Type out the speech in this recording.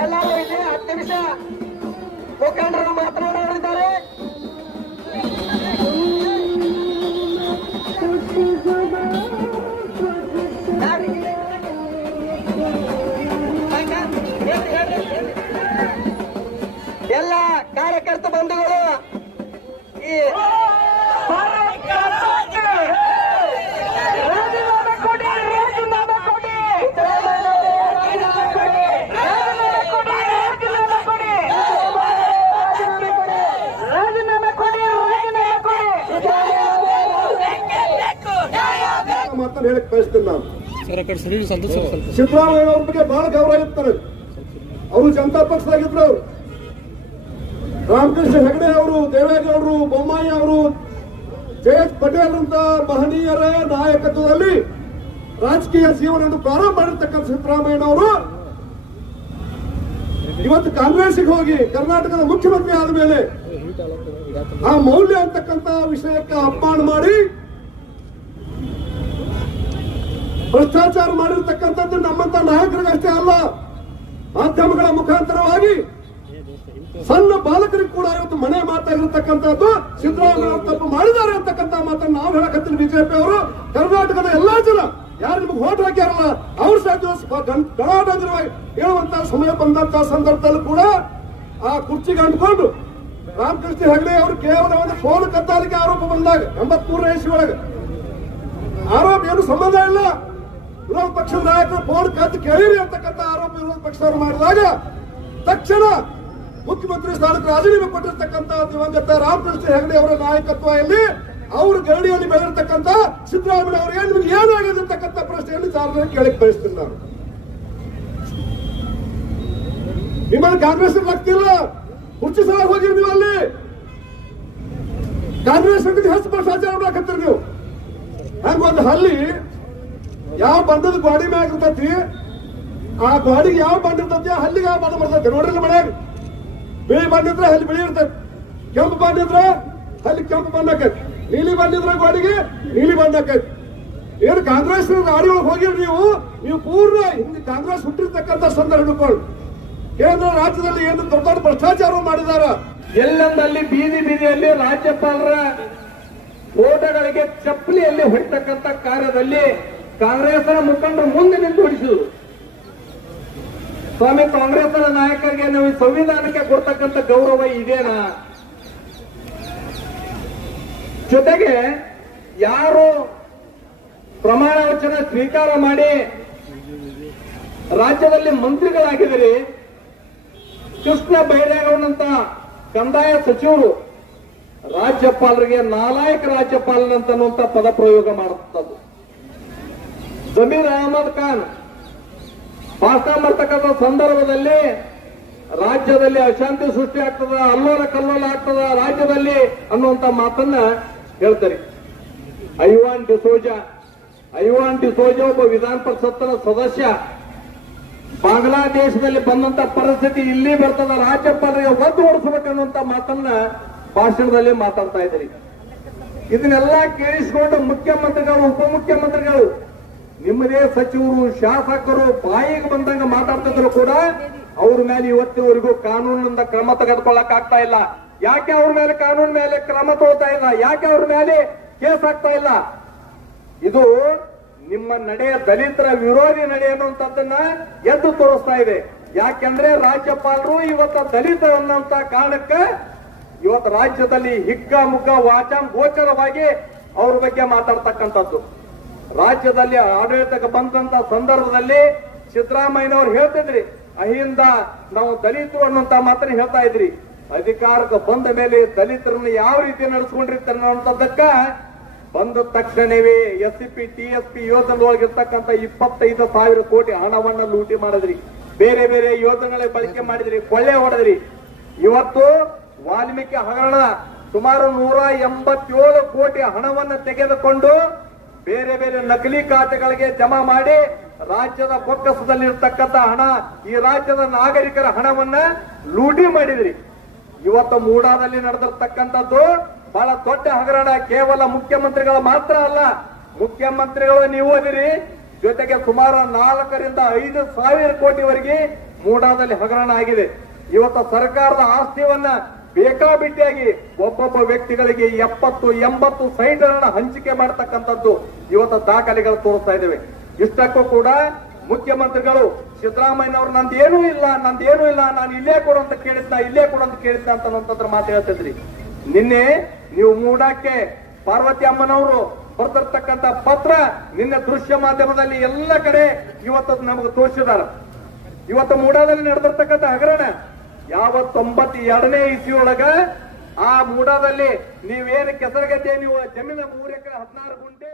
ಎಲ್ಲರೂ ಇಲ್ಲಿ 10 ನಿಮಿಷ ಮುಖಂಡರು ಮಾತನಾಡಲಿದ್ದಾರೆ. ಎಲ್ಲ ಕಾರ್ಯಕರ್ತ ಬಂಧುಗಳು ಈ ಮಾತನ್ನು ಹೇಳಕ್ ಬಯಸ್ತೇನೆ ನಾನು. ಸಿದ್ದರಾಮಯ್ಯ ಅವ್ರ ಬಗ್ಗೆ ಬಹಳ ಗೌರವ ಇರ್ತಾರೆ. ಅವರು ಜನತಾ ಪಕ್ಷದಾಗಿದ್ರು. ಅವರು ರಾಮಕೃಷ್ಣ ಹೆಗಡೆ ಅವರು, ದೇವೇಗೌಡರು, ಬೊಮ್ಮಾಯಿ ಅವರು, ಜಯೇಶ್ ಪಟೇಲ್ ಅಂತ ಮಹನೀಯರ ನಾಯಕತ್ವದಲ್ಲಿ ರಾಜಕೀಯ ಜೀವನವನ್ನು ಪ್ರಾರಂಭ ಮಾಡಿರ್ತಕ್ಕಂಥ ಸಿದ್ದರಾಮಯ್ಯನವರು ಇವತ್ತು ಕಾಂಗ್ರೆಸ್ಗೆ ಹೋಗಿ ಕರ್ನಾಟಕದ ಮುಖ್ಯಮಂತ್ರಿ ಆದ ಮೇಲೆ ಆ ಮೌಲ್ಯ ಅಂತಕ್ಕಂಥ ವಿಷಯಕ್ಕೆ ಅಪಮಾನ ಮಾಡಿ ಭ್ರಷ್ಟಾಚಾರ ಮಾಡಿರ್ತಕ್ಕಂಥದ್ದು ನಮ್ಮಂತ ನಾಯಕರಿಗಷ್ಟೇ ಅಲ್ಲ, ಮಾಧ್ಯಮಗಳ ಮುಖಾಂತರವಾಗಿ ಸಣ್ಣ ಬಾಲಕರಿಗೆ ಕೂಡ ಇವತ್ತು ಮನೆ ಮಾತಾಗಿರ್ತಕ್ಕಂಥದ್ದು ಸಿದ್ದರಾಮಯ್ಯ ತಪ್ಪು ಮಾಡಿದ್ದಾರೆ ಅಂತಕ್ಕಂಥ ಮಾತನ್ನು ನಾವು ಹೇಳಕತ್ತೀವಿ. ಬಿಜೆಪಿ ಅವರು ಕರ್ನಾಟಕದ ಎಲ್ಲಾ ಜನ ಯಾರು ನಿಮ್ಗೆ ವೋಟ್ ಹಾಕ್ಯಾರಲ್ಲ ಅವ್ರ ಗಣಾಟಂದ್ರವಾಗಿ ಹೇಳುವಂತ ಸಮಯ ಬಂದಂತ ಸಂದರ್ಭದಲ್ಲೂ ಕೂಡ ಆ ಕುರ್ಚಿಗೆ ಅಂಟ್ಕೊಂಡು ರಾಮಕೃಷ್ಣ ಹೆಗಡೆ ಅವರು ಕೇವಲ ಒಂದು ಫೋನ್ ಕದ್ದಾಲಿಕೆ ಆರೋಪ ಬಂದಾಗ 83ನೇ ಇಸ್ವಿಯೊಳಗೆ ಆರೋಪ ಏನು ಸಂಬಂಧ ಇಲ್ಲ. ವಿರೋಧ ಪಕ್ಷದ ನಾಯಕರು ಫೋನ್ ಕದ್ದು ಕೇಳಿರಿ ಅಂತಕ್ಕಂಥ ಆರೋಪ ವಿರೋಧ ಪಕ್ಷದವರು ಮಾಡಿದಾಗ ತಕ್ಷಣ ಮುಖ್ಯಮಂತ್ರಿ ಸ್ಥಾನಕ್ಕೆ ರಾಜೀನಾಮೆ ಕೊಟ್ಟಿರ್ತಕ್ಕಂಥ ದಿವಂಗತ ರಾಮಕೃಷ್ಣ ಹೆಗಡೆ ಅವರ ನಾಯಕತ್ವ ಇಲ್ಲಿ ಅವ್ರ ಗರಡಿಯಲ್ಲಿ ಬೆಳೆದಿರ್ತಕ್ಕಂಥ ಸಿದ್ದರಾಮಯ್ಯ ಅವರಿಗೆ ನಿಮ್ಗೆ ಏನಾಗಿದೆ ಅಂತಕ್ಕಂಥ ಪ್ರಶ್ನೆಯಲ್ಲಿ ಸಾರ್ವಜನಿಕ ಕೇಳಕ್ ಬಯಸ್ತೀನಿ ನಾನು. ನಿಮ್ಮಲ್ಲಿ ಕಾಂಗ್ರೆಸ್ ಆಗ್ತಿಲ್ಲ, ಕುರ್ಚಿ ಸಲ ಹೋಗಿರಿ ನೀವು ಅಲ್ಲಿ ಕಾಂಗ್ರೆಸ್ ಹೆಚ್ಚು ಭ್ರಷ್ಟಾಚಾರ ಮಾಡಕತ್ತೀರಿ ನೀವು. ಹಂಗ ಒಂದು ಹಲ್ಲಿ ಯಾವ ಬಣ್ಣದ ಗೋಡಿ ಮ್ಯಾಗ ಇರ್ತೈತಿ, ಆ ಗೋಡಿಗೆ ಯಾವ ಬಣ್ಣ ಇರ್ತೈತಿ ಆ ಹಲ್ಲಿಗೆ ಯಾವ ಬಣ್ಣ ಬರ್ತೈತಿ ನೋಡ್ರಿ. ಮನ್ಯಾಗ ಬಿಳಿ ಬಣ್ಣ ಇದ್ರೆ ಹಲ್ಲಿ ಬಿಳಿ ಇರ್ತೈತಿ, ಕೆಂಪು ಬಣ್ಣ ಇದ್ರೆ ಹಲ್ಲಿ ಕೆಂಪು ಬಣ್ಣ ಆಕೈತಿ, ನೀಲಿ ಬಣ್ಣ ಇದ್ರೆ ಗೋಡಿಗೆ ನೀಲಿ ಬಣ್ಣ ಆಕೈತಿ. ಏನು ಕಾಂಗ್ರೆಸ್ ಗಾಡಿ ಒಳಗೆ ಹೋಗಿರಿ ನೀವು ಪೂರ್ಣ ಹಿಂದೆ ಕಾಂಗ್ರೆಸ್ ಹುಟ್ಟಿರ್ತಕ್ಕಂಥ ಸಂದರ್ಭ ಹಿಡ್ಕೊಂಡು ಕೇಂದ್ರ ರಾಜ್ಯದಲ್ಲಿ ಏನು ದೊಡ್ಡ ದೊಡ್ಡ ಭ್ರಷ್ಟಾಚಾರ ಮಾಡಿದಾರ. ಎಲ್ಲಂದಲ್ಲಿ ಬೀದಿ ಬೀದಿಯಲ್ಲಿ ರಾಜ್ಯಪಾಲರ ಫೋಟೋಗಳಿಗೆ ಚಪ್ಪಲಿಯಲ್ಲಿ ಹೊಡಿತಕ್ಕಂಥ ಕಾರ್ಯದಲ್ಲಿ ಕಾಂಗ್ರೆಸ್ನ ಮುಖಂಡರು ಮುಂದೆ ನಿಂತು ಹೊಡಿಸುವುದು. ಸ್ವಾಮಿ, ಕಾಂಗ್ರೆಸ್ನ ನಾಯಕರಿಗೆ ನೀವು ಸಂವಿಧಾನಕ್ಕೆ ಕೊಡ್ತಕ್ಕಂಥ ಗೌರವ ಇದೇನಾ? ಜೊತೆಗೆ ಯಾರು ಪ್ರಮಾಣ ವಚನ ಸ್ವೀಕಾರ ಮಾಡಿ ರಾಜ್ಯದಲ್ಲಿ ಮಂತ್ರಿಗಳಾಗಿದ್ದೀರಿ, ಕೃಷ್ಣ ಬೈರೇಗೌಡನಂತ ಕಂದಾಯ ಸಚಿವರು ರಾಜ್ಯಪಾಲರಿಗೆ ನಾಲಾಯಕ ರಾಜ್ಯಪಾಲನಂತನ್ನುವಂತ ಪದ ಪ್ರಯೋಗ ಮಾಡುತ್ತದೆ. ಜಮೀರ್ ಅಹಮದ್ ಖಾನ್ ಭಾಷಣ ಮಾಡ್ತಕ್ಕಂಥ ಸಂದರ್ಭದಲ್ಲಿ ರಾಜ್ಯದಲ್ಲಿ ಅಶಾಂತಿ ಸೃಷ್ಟಿ ಆಗ್ತದ, ಅಲ್ಲೋಲ ಕಲ್ಲೋಲ ಆಗ್ತದ ರಾಜ್ಯದಲ್ಲಿ ಅನ್ನುವಂತ ಮಾತನ್ನ ಹೇಳ್ತಾರೆ. ಐವಾನ್ ಡಿಸೋಜಾ ಒಬ್ಬ ವಿಧಾನ ಪರಿಷತ್ತಿನ ಸದಸ್ಯ, ಬಾಂಗ್ಲಾದೇಶದಲ್ಲಿ ಬಂದಂತ ಪರಿಸ್ಥಿತಿ ಇಲ್ಲಿ ಬರ್ತದ, ರಾಜ್ಯಪಾಲರಿಗೆ ಒದ್ದು ಓಡಿಸಬೇಕನ್ನುವಂತ ಮಾತನ್ನ ಭಾಷಣದಲ್ಲಿ ಮಾತಾಡ್ತಾ ಇದ್ರಿ. ಇದನ್ನೆಲ್ಲ ಕೇಳಿಸಿಕೊಂಡು ಮುಖ್ಯಮಂತ್ರಿಗಳು, ಉಪಮುಖ್ಯಮಂತ್ರಿಗಳು, ನಿಮ್ಮದೇ ಸಚಿವರು, ಶಾಸಕರು ಬಾಯಿಗೆ ಬಂದಂಗ ಮಾತಾಡ್ತಿದ್ರು ಕೂಡ ಅವ್ರ ಮೇಲೆ ಇವತ್ತಿನವರೆಗೂ ಕಾನೂನಿನಿಂದ ಕ್ರಮ ತೆಗೆದುಕೊಳ್ಳಕ್ ಆಗ್ತಾ ಇಲ್ಲ. ಯಾಕೆ ಅವ್ರ ಮೇಲೆ ಕಾನೂನು ಮೇಲೆ ಕ್ರಮ ತಗೋತಾ ಇಲ್ಲ? ಯಾಕೆ ಅವ್ರ ಮೇಲೆ ಕೇಸ್ ಆಗ್ತಾ ಇಲ್ಲ? ಇದು ನಿಮ್ಮ ನಡೆ ದಲಿತರ ವಿರೋಧಿ ನಡೆ ಅನ್ನುವಂಥದ್ದನ್ನ ಎದ್ದು ತೋರಿಸ್ತಾ ಇದೆ. ಯಾಕೆಂದ್ರೆ ರಾಜ್ಯಪಾಲರು ಇವತ್ತ ದಲಿತ ಅನ್ನುವಂತ ಕಾರಣಕ್ಕೆ ಇವತ್ತು ರಾಜ್ಯದಲ್ಲಿ ಹಿಗ್ಗಾಮುಗ್ಗ ವಾಚಾಂ ಗೋಚರವಾಗಿ ಅವ್ರ ಬಗ್ಗೆ ಮಾತಾಡ್ತಕ್ಕಂಥದ್ದು. ರಾಜ್ಯದಲ್ಲಿ ಆಡಳಿತಕ್ಕೆ ಬಂದಂತ ಸಂದರ್ಭದಲ್ಲಿ ಸಿದ್ದರಾಮಯ್ಯನವ್ರು ಹೇಳ್ತಿದ್ರಿ, ಅಹಿಂದ ನಾವು ದಲಿತರು ಅನ್ನುವಂತ ಮಾತನ್ನ ಹೇಳ್ತಾ ಇದ್ರಿ. ಅಧಿಕಾರಕ್ಕೆ ಬಂದ ಮೇಲೆ ದಲಿತರನ್ನ ಯಾವ ರೀತಿ ನಡೆಸ್ಕೊಂಡಿರ್ತಾರೆ ಅನ್ನುವಂಥದ್ದಕ್ಕ ಬಂದ ತಕ್ಷಣವೇ SCP TSP ಯೋಜನೆಯೊಳಗಿರ್ತಕ್ಕಂಥ 25,000 ಕೋಟಿ ಹಣವನ್ನ ಲೂಟಿ ಮಾಡಿದ್ರಿ. ಬೇರೆ ಬೇರೆ ಯೋಜನೆಗಳ ಬಳಕೆ ಮಾಡಿದ್ರಿ, ಕೊಳ್ಳೆ ಹೊಡೆದ್ರಿ. ಇವತ್ತು ವಾಲ್ಮೀಕಿ ಹಗರಣ ಸುಮಾರು 187 ಕೋಟಿ ಹಣವನ್ನು ತೆಗೆದುಕೊಂಡು ಬೇರೆ ಬೇರೆ ನಕಲಿ ಖಾತೆಗಳಿಗೆ ಜಮಾ ಮಾಡಿ ರಾಜ್ಯದ ಬೊಕ್ಕಸದಲ್ಲಿರ್ತಕ್ಕಂಥ ಹಣ, ಈ ರಾಜ್ಯದ ನಾಗರಿಕರ ಹಣವನ್ನ ಲೂಟಿ ಮಾಡಿದ್ರಿ. ಇವತ್ತು ಮೂಡಾದಲ್ಲಿ ನಡೆದಿರ್ತಕ್ಕಂಥದ್ದು ಬಹಳ ದೊಡ್ಡ ಹಗರಣ. ಕೇವಲ ಮುಖ್ಯಮಂತ್ರಿಗಳು ಮಾತ್ರ ಅಲ್ಲ, ಮುಖ್ಯಮಂತ್ರಿಗಳು ನೀವು ಅದಿರಿ, ಜೊತೆಗೆ ಸುಮಾರು 4 ರಿಂದ 5 ಸಾವಿರ ಕೋಟಿವರೆಗೆ ಮೂಡಾದಲ್ಲಿ ಹಗರಣ ಆಗಿದೆ. ಇವತ್ತು ಸರ್ಕಾರದ ಆಸ್ತಿಯನ್ನ ಬೇಕಾಬಿಟ್ಟಿಯಾಗಿ ಒಬ್ಬೊಬ್ಬ ವ್ಯಕ್ತಿಗಳಿಗೆ 70-80 ಸೈಟ್ಗಳನ್ನ ಹಂಚಿಕೆ ಮಾಡತಕ್ಕಂಥದ್ದು ಇವತ್ತು ದಾಖಲೆಗಳು ತೋರಿಸ್ತಾ ಇದ್ದೇವೆ. ಇಷ್ಟಕ್ಕೂ ಕೂಡ ಮುಖ್ಯಮಂತ್ರಿಗಳು ಸಿದ್ದರಾಮಯ್ಯನವರು ನಂದೇನೂ ಇಲ್ಲ, ನಾನು ಇಲ್ಲೇ ಕೊಡು ಅಂತ ಕೇಳಿದ್ದ ಅಂತಂದ್ರ ಮಾತು ಹೇಳ್ತಿದ್ರಿ. ನಿನ್ನೆ ನೀವು ಮೂಡಾಕ್ಕೆ ಪಾರ್ವತಿ ಅಮ್ಮನವರು ಬರ್ತಿರ್ತಕ್ಕಂಥ ಪತ್ರ ನಿನ್ನೆ ದೃಶ್ಯ ಮಾಧ್ಯಮದಲ್ಲಿ ಎಲ್ಲ ಕಡೆ ಇವತ್ತು ನಮಗೆ ತೋರಿಸಿದಾರ. ಇವತ್ತು ಮೂಡಾದಲ್ಲಿ ನಡೆದಿರ್ತಕ್ಕಂಥ ಹಗರಣ ಯಾವ 92ನೇ ಇಸ್ವಿಯೊಳಗ ಆ ಮೂಡಾದಲ್ಲಿ ನೀವೇನು ಕೆಸರಗದ್ದೆ ನೀವು ಜಮೀನ 3 ಎಕರೆ 16 ಗುಂಟೆ